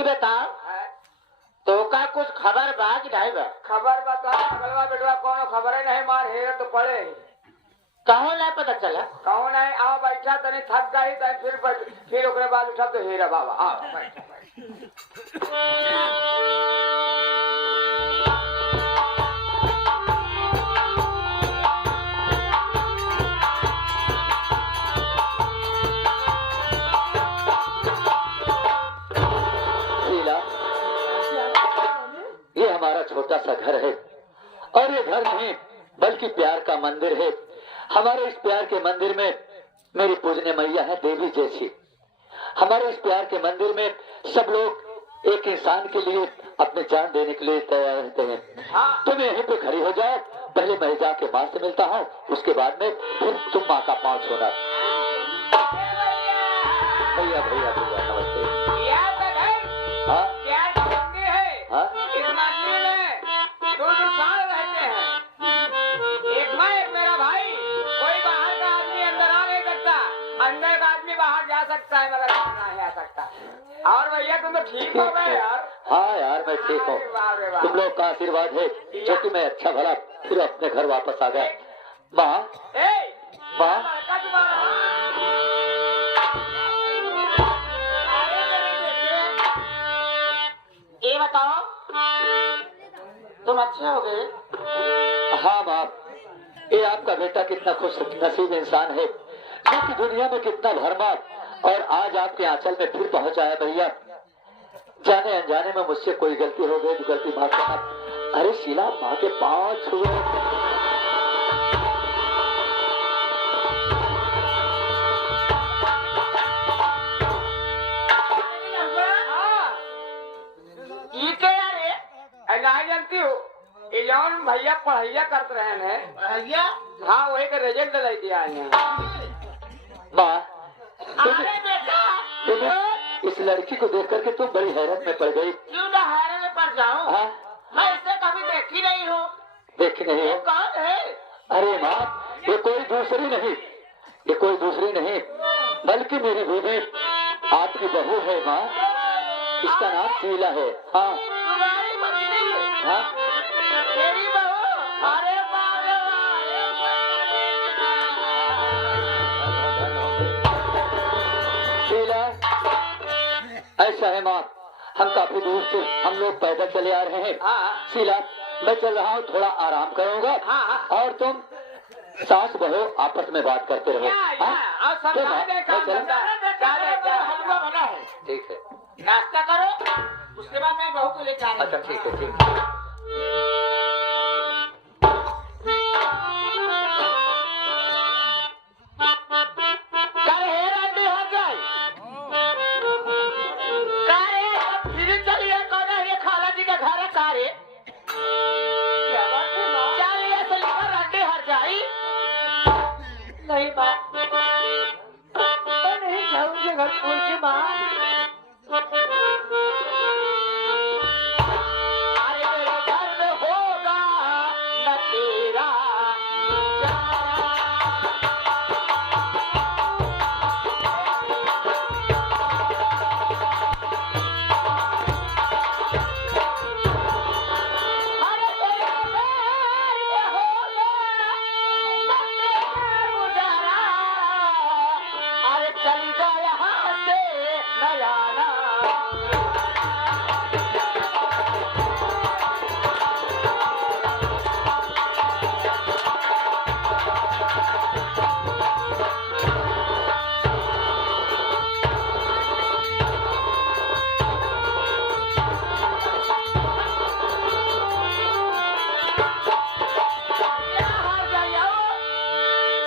ये बताओ तो का कुछ खबर बाज नहीं बा? खबर बता अगलवा बेटवा कौन खबर है नहीं मार हेर तो पड़े कहो नहीं पता चला? कौन है आओ बैठा तने थक गई तने फिर ओकरे बाद उठा तो हेरा बाबा आओ बैठ ये हमारा छोटा सा घर है और ये घर नहीं बल्कि प्यार का मंदिर है। हमारे इस प्यार के मंदिर में मेरी पूजनीय मैया है देवी जैसी। हमारे इस प्यार के मंदिर में सब लोग एक इंसान के लिए अपनी जान देने के लिए तैयार रहते हैं। तुम यहीं पे खड़ी हो जाओ, पहले मैं जाके माँ से मिलता हूँ, उसके बाद में फिर तुम माँ का पाँव छूना। भैया भैया भैया नमस्ते। हाँ सकता है मगर नहीं आ सकता। और भैया तुम तो ठीक हो गए यार। हाँ यार मैं ठीक हूँ, तुम लोग का आशीर्वाद है जो कि मैं अच्छा भला फिर अपने घर वापस आ गया। माँ माँ ये बताओ तुम अच्छे हो गए? हाँ माँ, ये आपका बेटा कितना खुश नसीब इंसान है जो कि दुनिया में कितना भरमा और आज आपके आंचल में फिर पहुंचा है। भैया जाने अनजाने में मुझसे कोई गलती हो गई तो गलती माफ करना। अरे शीला माँ के पाँव छुए। ये क्या यार है? नहीं जानती हो ये जौन भैया पढ़ाइया करते रहे हैं भैया? हाँ वही का रिजल्ट ले दिया है। माँ अरे बेटा इस लड़की को देख करके तुम बड़ी हैरत में पड़ गई। क्यों ना हैरान में पड़ जाऊं? हाँ मैं इसे कभी देखी नहीं हूँ। देखी नहीं ये है? कौन है? अरे माँ ये कोई दूसरी नहीं, ये कोई दूसरी नहीं बल्कि मेरी बीवी आपकी बहू है माँ। इसका नाम शीला है। हाँ तुम्हारी पत्नी? हाँ मेरी बहू? अरे बाप रे शीला ऐसा है माँ, हम काफी दूर से हम लोग पैदल चले आ रहे हैं। शीला मैं चल रहा हूँ, थोड़ा आराम करूँगा और तुम सास बहू आपस में बात करते रहो। हलवा बना है, ठीक है नाश्ता करो उसके बाद मैं बहू को लेकर आ रही हूँ। अच्छा ठीक है ठीक है। कर हे रानी हो जाए। कारे फिर चलिए कौन है? ये खाला जी का घर है कारे? क्या बात है माँ? चलिए से लेकर रानी हर जाई। नहीं माँ मैं नहीं जाऊंगी घर छोड़ के माँ। अरे मेरे घर में होगा न तेरा चली जा यहाँ से नयाना।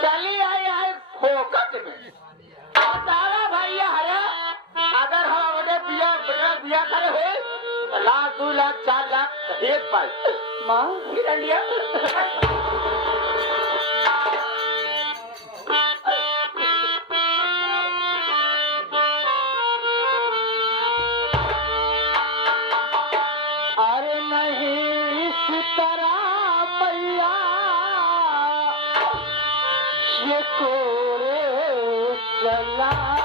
चली आई है फोकट में। बतावा भैया हरा अगर हम अपने बिया करे हो लाख 2 लाख 4 लाख एक पाई माँ हिरंडिया। अरे नहीं इस तरह मैया ये कोरे चलाओ।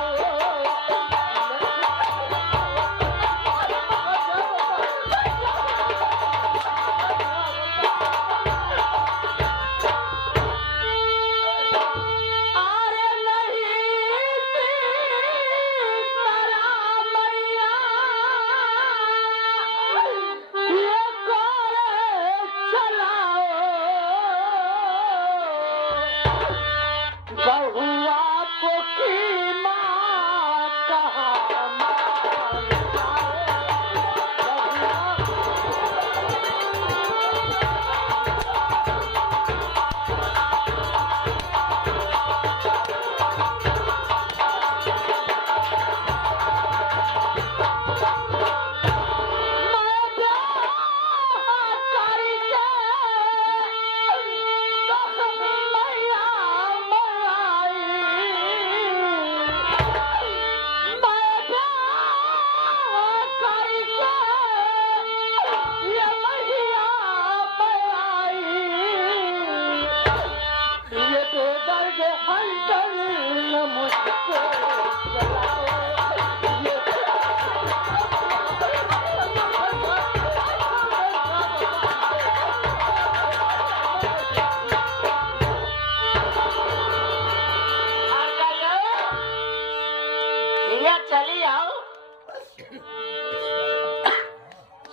भैया चली आओ।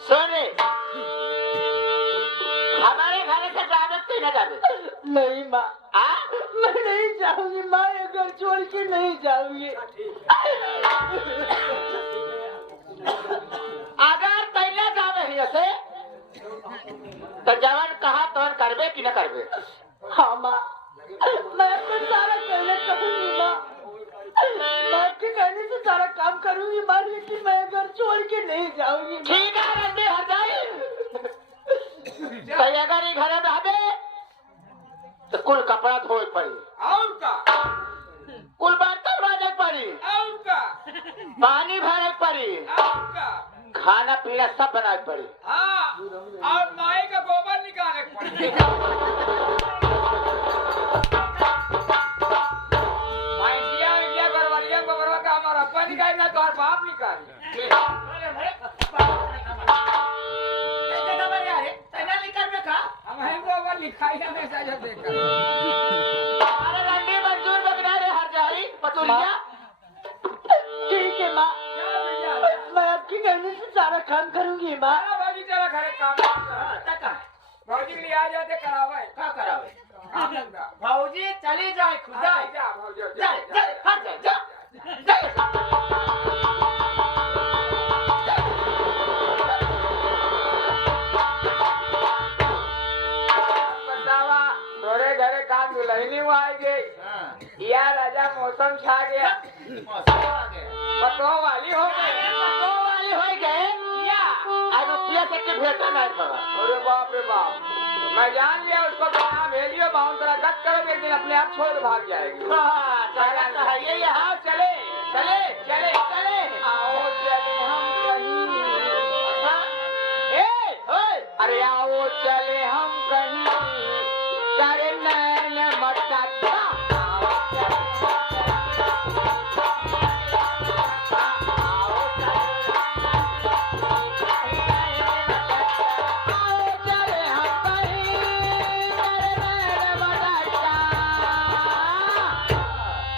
सोने हमारे घर से जावे तो न जावे? नहीं माँ, मैं नहीं जाऊंगी माँ, ये घर छोड़ के नहीं जाऊंगी। अगर तैला जावे ही से तो जवान कहा तो करबे कि न करबे? हाँ माँ, मैं अपना सारा कहने करूंगी माँ, मैं आपके कहने से सारा काम करूंगी माँ, लेकिन मैं घर छोड़ के नहीं जाऊंगी। ठीक है रंडी हर जाए तो अगर ये घर में आवे तो कुल कपड़ा धोए पड़ी, और का कुल बर्तन माजे पड़ी, और का पानी भरे पड़ी, और का खाना पीना सब बनाए पड़ी। हाँ, और माए का गोबर निकाले पड़ेगा। भैंसिया गरवरिया गोबरवा का हमारा अप्पा निकाले ना तो हमारा बाप निकाले। हम गोबर निकाई हमेशा जब देखा। अरे रंडी मंजूर बगना रे हर जाई पतुलिया। ठीक है माँ, क्या भैया? मैं आपके कहने से सारा काम करूंगी माँ। चलो भाजी चला घरे काम भाजी के लिए आ जाते करावे क्या करावे? काम धंधा। भौजी चली जाए खुदा जा भाजी जा जा हट जा जा जा। बतावा तोरे घरे काम दुल्हनी आएगी या राजा मौसम छा गया पतो वाली हो गई। पतो वाली हो गए या आज रुपया से के भेटा नहीं पड़ा। अरे बाप रे बाप, मैं जान लिया उसको बिना भेजियो बाउन तरह गट करोगे एक दिन अपने आप छोड़ भाग जाएगी। हाँ चला तो है ये यहाँ हाँ चले चले चले चले आओ चले हम कहीं। ए ओए अरे आओ चले हम कहीं करे नैन मटका।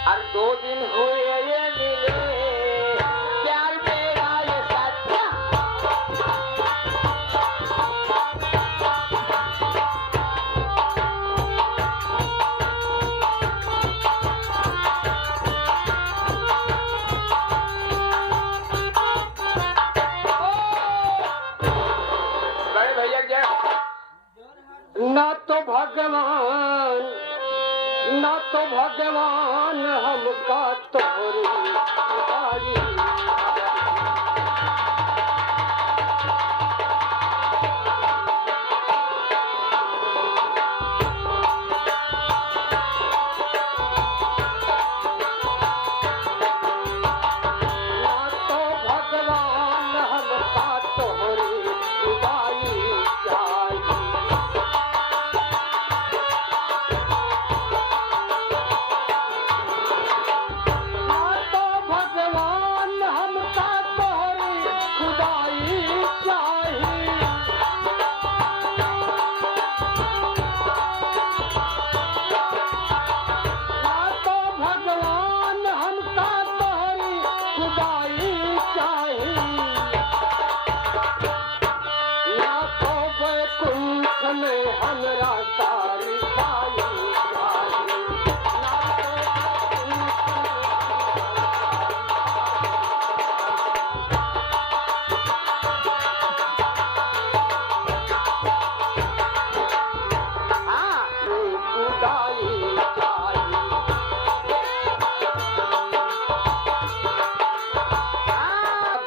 और 2 दिन हुए ये मिले प्यार मेरा ये सच्चा। बड़े भैया जय। ना तो भगवान हमका तोरी आई। ना तो भगवान हमका तोरी आई चाहिए। ना तो भगवान हमका तोरी खुदाई चाहिए। ना तो भगवान हमका तोरी खुदाई चाहिए। ना तो बैकुंठ में हमरा तारी पाई चाहिए। ना तो हाँ खुदाई चाहिए।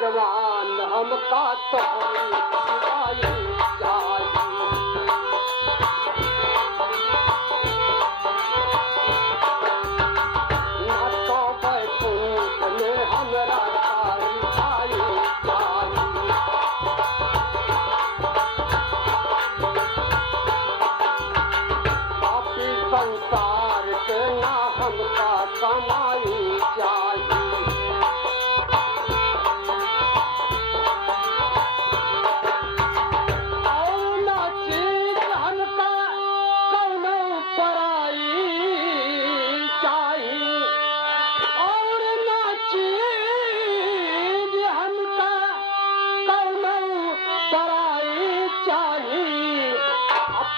भगवान हमका तोरी खुदाई चाहिए। ना तो बैकुंठ में हमरा तारी पाई चाहिए। पापी संसार के ना हमका कमाई चाहिए।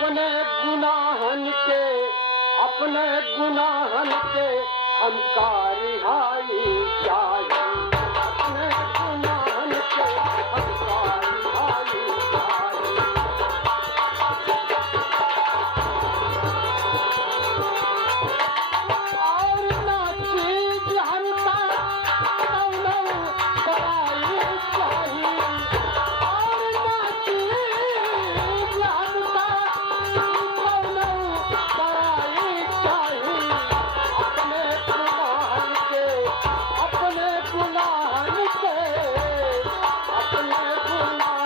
अपने गुनाहन के हमका रिहाई चाहिए, अपने गुनाहन के हमका रिहाई चाहिए। और ना चीज हमका कौनो कराई चाहिए, और ना चीज हमका कौनो कराई चाहिए। अपने गुनाहन के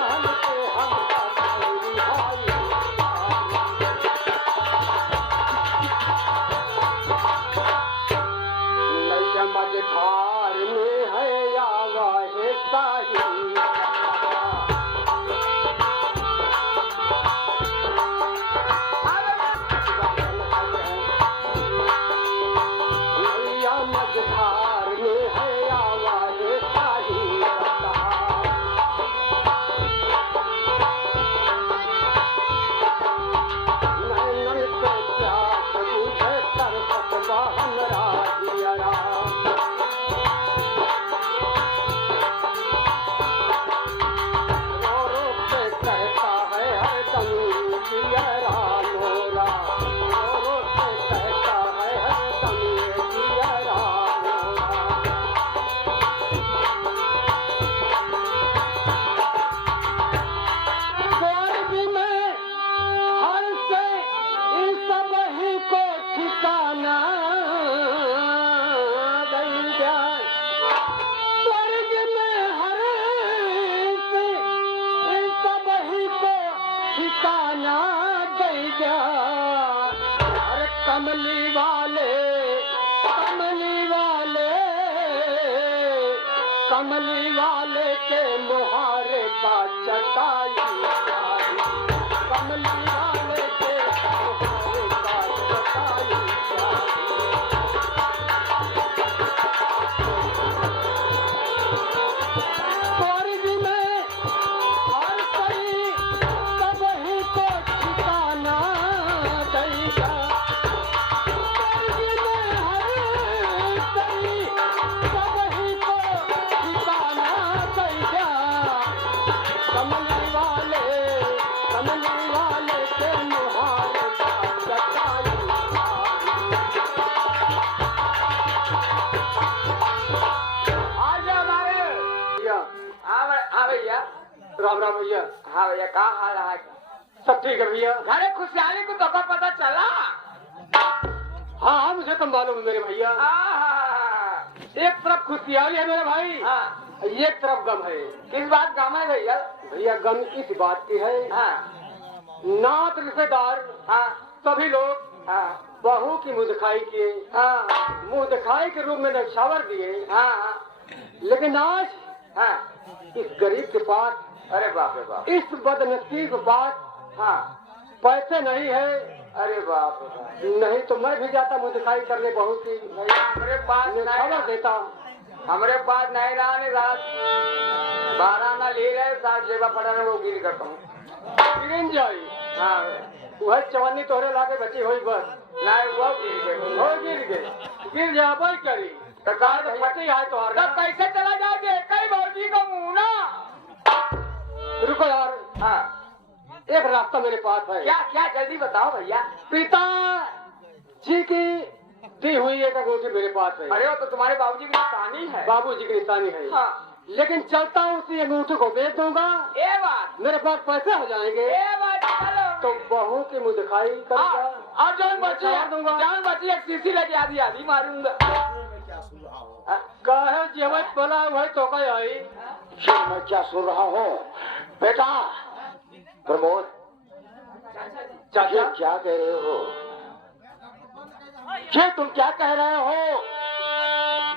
हमका रिहाई चाहिए। मझधार में है आवा है साही, नैया मझधार में है आवा है साही। नैनन के प्यास बुझे तरसत बा हमरा जियरा। रो रो के कहता है हरदम जियरा मोरा, रो रो के कहता है हरदम जियरा मोरा। स्वर्ग में हर से इन सब ही को ठिकाना दई जाए, स्वर्ग में हर से इन सब ही को ठिकाना दई जाए। अरे कमली वाले के मुहारे का चटाई चाहिए, कमली वाले के मुहारे का चटाई चाहिए। स्वर्ग में हर कोई सब ही को ठिकाना देगा, स्वर्ग में हर कोई सब ही को ठिकाना देगा। कमली वाले के मुहारे का चटाई आज हमारे भैया। हाँ भैया। राम राम भैया। हाँ भैया, कहाँ हाल है? सब ठीक है भैया। घरे खुशहाली को तो पता चला। हाँ मुझे तो मालूम है मेरे भैया। एक तरफ खुशहाली है मेरे भाई, हाँ, एक तरफ गम है। किस बात काम है भैया? भैया गम इस बात की है, हाँ नात रिश्तेदार हाँ सभी लोग हाँ बहू की मुंह दिखाई किए, हाँ मुंह दिखाई के रूप में नक्शावर दिए, हाँ लेकिन आज हाँ। इस गरीब के पास, अरे बाप रे बाप। इस बदनसीब के पास हाँ। पैसे नहीं है। अरे बाप रे बाप। नहीं तो मैं भी जाता मुंह दिखाई करने बहू की, भैया हमारे पास नक्शावर देता। हमारे पास नहीं रहा, नहीं रात 12 ना ले रहे, साथ जेबा पड़ा रहे, वो गिर करता हूँ। गिरन जाई, हाँ वह चवन्नी तोहरे लागे बची हुई बस, नहीं वो गिर गए। हो गिर गए, गिर जाबई करी तो कहा तो फटी है तो तब कैसे चला जाओगे? कई भौजी का मुंह ना। रुको यार, हाँ एक रास्ता मेरे पास है। क्या क्या जल्दी बताओ भैया। पिता जी की दी हुई एक अंगूठी मेरे पास है। अरे वो तो तुम्हारे बाबूजी की निशानी है। बाबूजी की निशानी है। हाँ लेकिन चलता हूँ उसी अंगूठी को बेच दूंगा, ये बात, मेरे पास पैसे हो जाएंगे, ये बात चलो। तो बहू की मुंह दिखाई करूंगा। और जान बची एक शीशी लगी, आधी आधी मारूंगा। कहे जेवत बोला वही तो कही आई। मैं क्या सुन रहा हूँ बेटा? प्रमोद, चाचा क्या कह रहे हो? ये तुम क्या कह रहे हो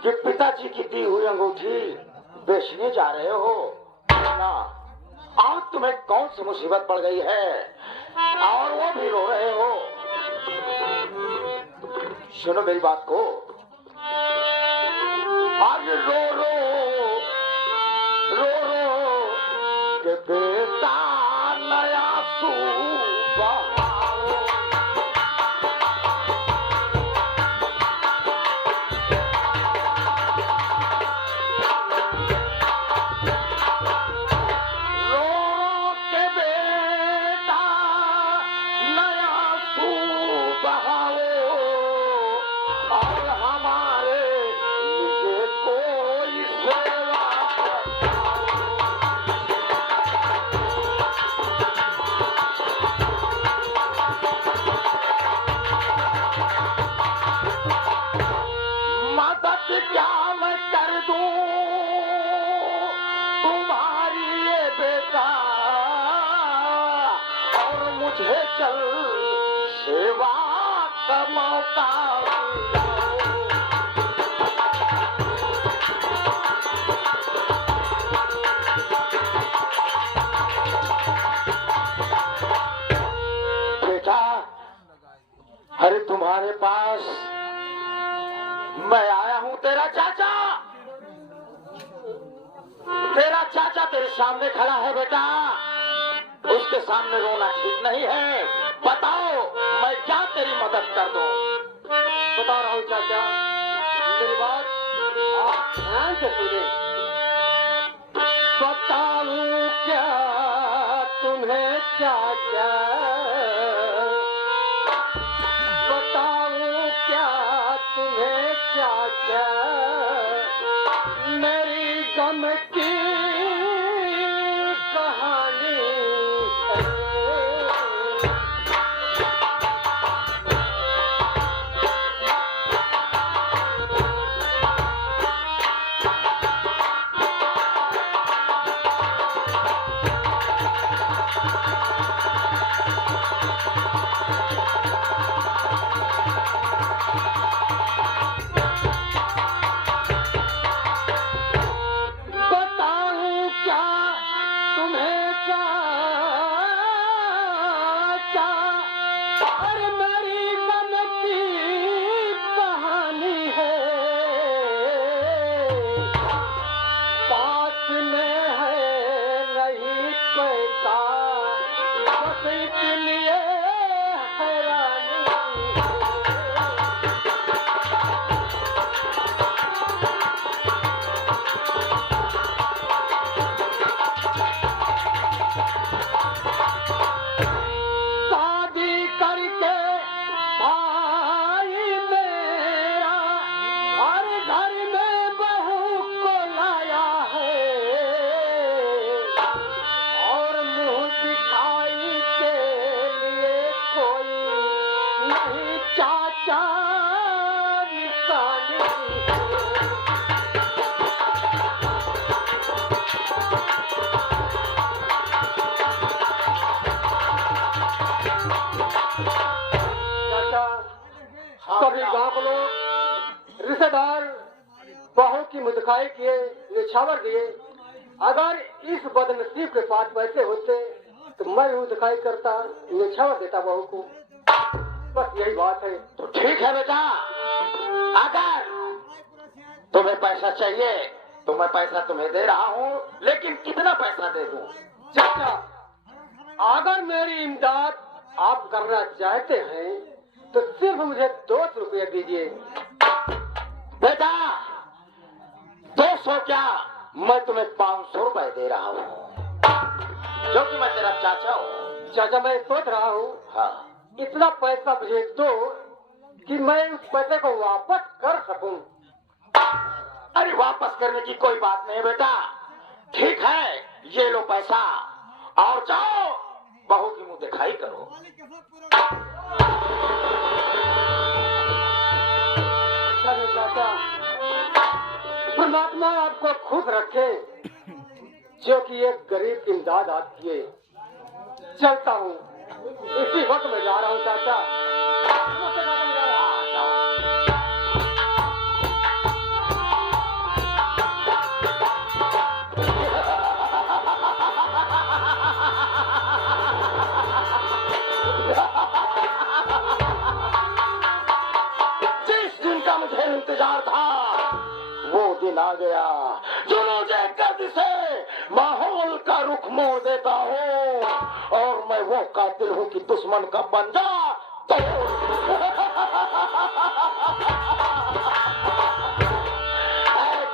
कि पिताजी की दी हुई अंगूठी बेचने जा रहे हो? ना, आज तुम्हें कौन सी मुसीबत पड़ गई है और वो भी रो रहे हो? सुनो मेरी बात को, आज रो रो के बेटा नया सूबा क्या मैं कर दूं तुम्हारी ये बेटा, और मुझे चल सेवा का मौका दो। बेटा, अरे तुम्हारे पास मैं आया हूं, तेरा चाचा तेरे सामने खड़ा है बेटा। उसके सामने रोना ठीक नहीं है। बताओ मैं क्या तेरी मदद कर दूं? बता रहा हूँ चाचा, मेरी बात आप ध्यान से सुने। बताऊं क्या तुम्हें चाचा, बताऊं क्या तुम्हें चाचा, मेरी गम की कहानी है। बताऊं क्या तुम्हें चाचा, अरे मेरी गम की कहानी है। पास में है नहीं पैसा, बस इसलिए हैरानी है। शादी करके भाई मेरा हर घर में बहू को लाया है, और मुंह दिखाई के लिए कोई नहीं चाचा निशानी है। चाचा, कभी गांव के लोग रिश्तेदार बहू की मुदखाई किए, निछावर दिए। अगर इस बदनसीब के पास पैसे होते तो मैं भी मुदखाई करता, निछावर देता बहू को। बस यही बात है। तो ठीक है बेटा, अगर तुम्हें पैसा चाहिए तो मैं पैसा तुम्हें दे रहा हूँ, लेकिन कितना पैसा दे दूं? चाचा, अगर मेरी इमदाद आप करना चाहते हैं तो सिर्फ मुझे 200 रुपये दीजिए। बेटा 200 क्या, मैं तुम्हें 500 रुपए दे रहा हूँ, क्योंकि मैं तेरा चाचा हूँ। चाचा, मैं सोच रहा हूँ हाँ, इतना पैसा मुझे दो कि मैं उस पैसे को वापस कर सकूं। अरे वापस करने की कोई बात नहीं बेटा। ठीक है, ये लो पैसा और जाओ बहू की मुंह दिखाई करो। अरे चाचा, परमात्मा आपको खुश रखे, जो कि एक गरीब की इमदाद आती है। चलता हूँ, इसी वक्त में जा रहा हूँ चाचा। जिस दिन का मुझे इंतजार था वो दिन आ गया, जो मुझे गर्द से माहौल का रुख मोड़ देता हूँ, और मैं वो कातिल हूँ कि दुश्मन का पंजा तोड़।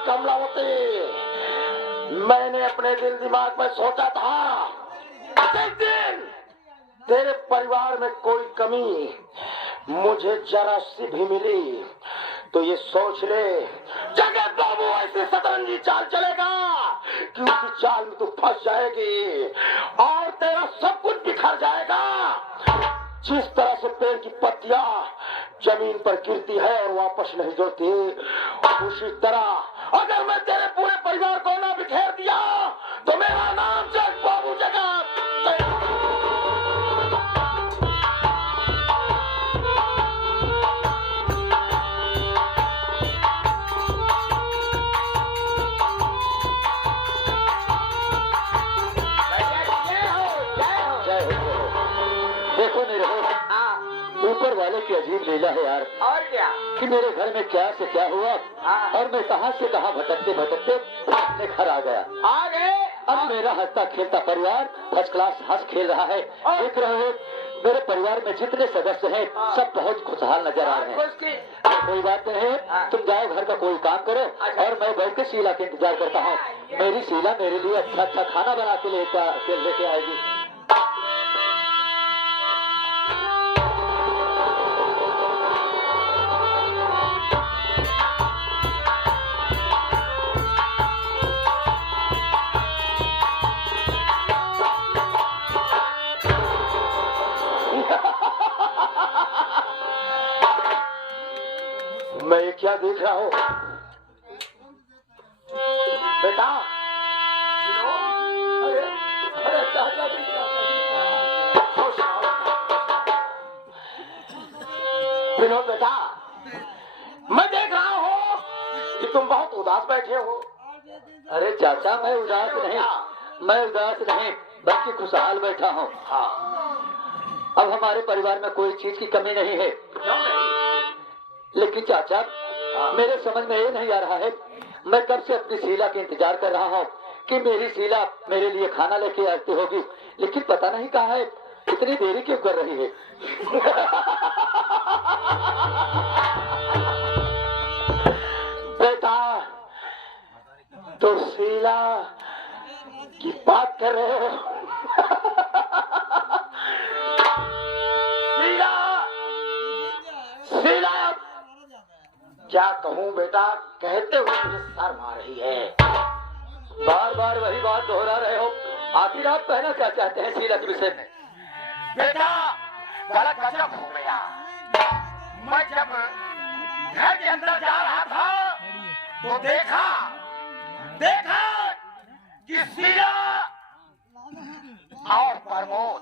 कमलावती, मैंने अपने दिल दिमाग में सोचा था जिस दिन तेरे परिवार में कोई कमी मुझे जरा सी भी मिली तो ये सोच ले जगत बाबू ऐसे सतरंजी चाल चलेगा कि उसी चाल में तू फंस जाएगी और तेरा सब कुछ बिखर जाएगा। जिस तरह से पेड़ की पत्तियां जमीन पर गिरती है और वापस नहीं जुड़ती, उसी तरह अगर मैं तेरे पूरे परिवार को ना बिखेर दिया तो मेरा नाम जग बाबू जगत। देखो मेरे ऊपर वाले की अजीब लीला है यार। और क्या? कि मेरे घर में क्या से क्या हुआ और मैं कहां से कहां भटकते भटकते अपने घर आ गया। आ गए। अब मेरा हंसता खेलता परिवार फर्स्ट क्लास हंस खेल रहा है। देख रहे हो मेरे परिवार में जितने सदस्य हैं सब बहुत खुशहाल नजर आ रहे हैं। कोई बात नहीं है, तुम जाओ घर का कोई काम करो और मैं बैठ के शीला के इंतजार करता हूँ। मेरी शीला मेरे लिए अच्छा अच्छा खाना बना के लेके आएगी। मैं ये क्या देख रहा हूँ बेटा? अरे अरे चाचा जी, विनोद बेटा, मैं देख रहा हूँ कि तुम बहुत उदास बैठे हो। अरे चाचा मैं उदास नहीं बल्कि खुशहाल बैठा हूँ। हाँ, अब हमारे परिवार में कोई चीज की कमी नहीं है। क्यों नहीं? लेकिन चाचा मेरे समझ में ये नहीं आ रहा है, मैं कब से अपनी शीला के इंतजार कर रहा हूँ कि मेरी शीला मेरे लिए खाना लेके आती होगी, लेकिन पता नहीं कहाँ है, इतनी देरी क्यों कर रही है। बेटा तो शीला की बात कर रहे हो? शीला शीला क्या कहूँ बेटा, कहते हुए मुझे शर्म आ रही है। बार बार वही बात दोहरा रहे हो, आखिर आप कहना क्या चाहते हैं शीला के विषय में? बेटा गलत गजब हो गया। मैं जब घर के अंदर जा रहा था तो देखा कि शीला और प्रमोद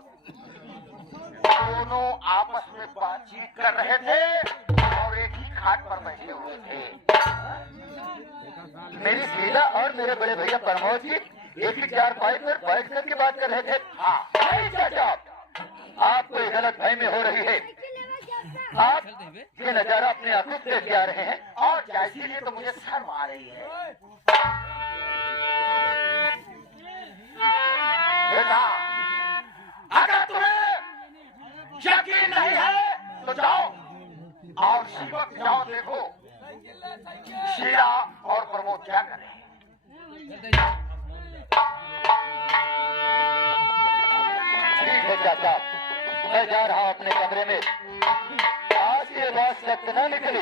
दोनों आपस में बातचीत कर रहे थे और एक ही खाट पर बैठे हुए थे। मेरी शीला और मेरे बड़े भैया प्रमोद जी एक ही चारपाई पर बैठ करके बात कर रहे थे। हाँ, नहीं चाचा, आप कोई गलत फहमी हो रही है। आप ये नजारा अपने आंखों से देख आ रहे हैं। और क्या, इसीलिए तो मुझे शर्म आ रही है। बेटा अगर तुम्हें यकीन नहीं है तो जाओ और शिवक जाओ, देखो शीला और प्रमोद क्या करें। ठीक है चाचा, मैं जा रहा हूँ अपने कमरे में। आज ये बात सत्य न निकली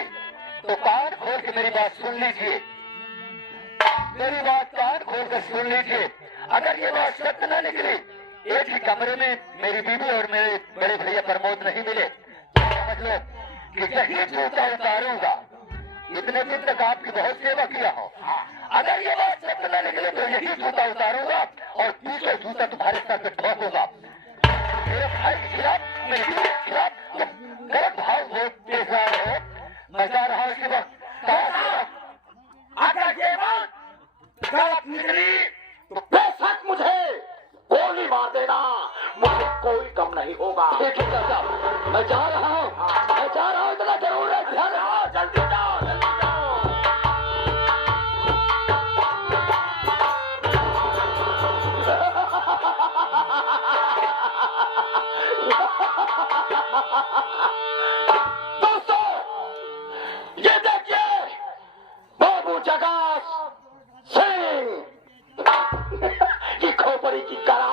तो कान खोल के मेरी बात सुन लीजिए। मेरी बात कान खोल कर सुन लीजिए। अगर ये बात सत्य न निकली, एक ही कमरे में मेरी बीवी और मेरे बड़े भैया प्रमोद नहीं मिले, तो समझ लो कि कहीं जूता उतारूंगा। इतने दिन तक आपकी बहुत सेवा किया हो। अगर ये बात सत्य न निकले तो यही जूता उतारूंगा और दूसरा जूता तुम्हारे सर पे ठोकूंगा। मेरे भाई के खिलाफ, मेरे बीवी के खिलाफ गलत भाव पेश आ रहे हो। मैं जा रहा हूँ इसी वक्त। अगर ये बात गलत निकली तो बेशक मुझे गोली मार देना, मुझे कोई गम नहीं होगा। ठीक है चाचा, मैं जा रहा हूँ, इतना जरूर है। ध्यान रखो, जल्दी जाओ, जल्दी जाओ। दोस्तों ये देखिए बाबू जगत सिंह की खोपड़ी की कला